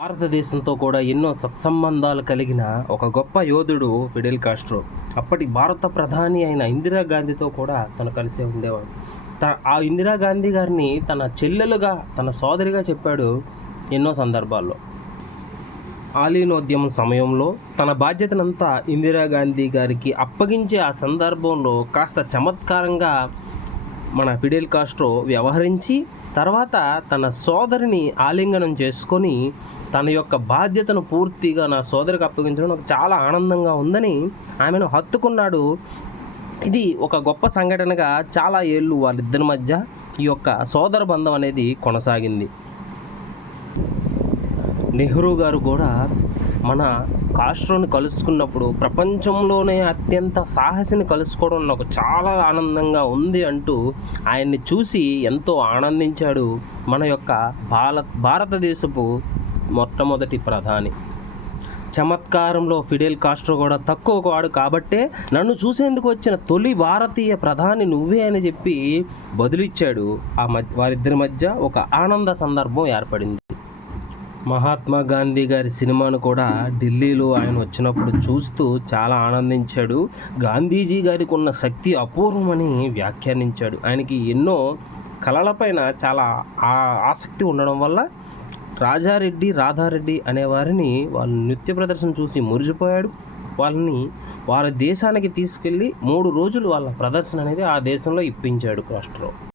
భారతదేశంతో కూడా ఎన్నో సత్సంబంధాలు కలిగిన ఒక గొప్ప యోధుడు ఫిడెల్ కాస్ట్రో. అప్పటి భారత ప్రధాని అయిన ఇందిరాగాంధీతో కూడా తను కలిసే ఉండేవాడు. ఆ ఇందిరాగాంధీ గారిని తన చెల్లెలుగా, తన సోదరిగా చెప్పాడు ఎన్నో సందర్భాల్లో. ఆలీనోద్యమం సమయంలో తన బాధ్యతనంతా ఇందిరాగాంధీ గారికి అప్పగించే ఆ సందర్భంలో కాస్త చమత్కారంగా మన ఫిడెల్ కాస్ట్రో వ్యవహరించి, తర్వాత తన సోదరిని ఆలింగనం చేసుకొని తన యొక్క బాధ్యతను పూర్తిగా నా సోదరికి అప్పగించడం నాకు చాలా ఆనందంగా ఉందని ఆమెను హత్తుకున్నాడు. ఇది ఒక గొప్ప సంఘటనగా చాలా ఏళ్ళు వాళ్ళిద్దరి మధ్య ఈ యొక్క సోదర బంధం అనేది కొనసాగింది. నెహ్రూ గారు కూడా మన కాస్ట్రోని కలుసుకున్నప్పుడు ప్రపంచంలోనే అత్యంత సాహసిని కలుసుకోవడం నాకు చాలా ఆనందంగా ఉంది అంటూ ఆయన్ని చూసి ఎంతో ఆనందించాడు మన యొక్క భారతదేశపు మొట్టమొదటి ప్రధాని. చమత్కారంలో ఫిడెల్ కాస్ట్రో కూడా తక్కువ వాడు కాబట్టే నన్ను చూసేందుకు వచ్చిన తొలి భారతీయ ప్రధాని నువ్వే అని చెప్పి బదులిచ్చాడు. వారిద్దరి మధ్య ఒక ఆనంద సందర్భం ఏర్పడింది. మహాత్మా గాంధీ గారి సినిమాను కూడా ఢిల్లీలో ఆయన వచ్చినప్పుడు చూస్తూ చాలా ఆనందించాడు. గాంధీజీ గారికి ఉన్న శక్తి అపూర్వమని వ్యాఖ్యానించాడు. ఆయనకి ఎన్నో కళలపైన చాలా ఆసక్తి ఉండడం వల్ల రాజారెడ్డి, రాధారెడ్డి అనేవారిని వాళ్ళ నృత్య ప్రదర్శన చూసి మురిసిపోయాడు. వారి దేశానికి తీసుకెళ్ళి 3 రోజులు వాళ్ళ ప్రదర్శన అనేది ఆ దేశంలో ఇప్పించాడు కాస్ట్రో.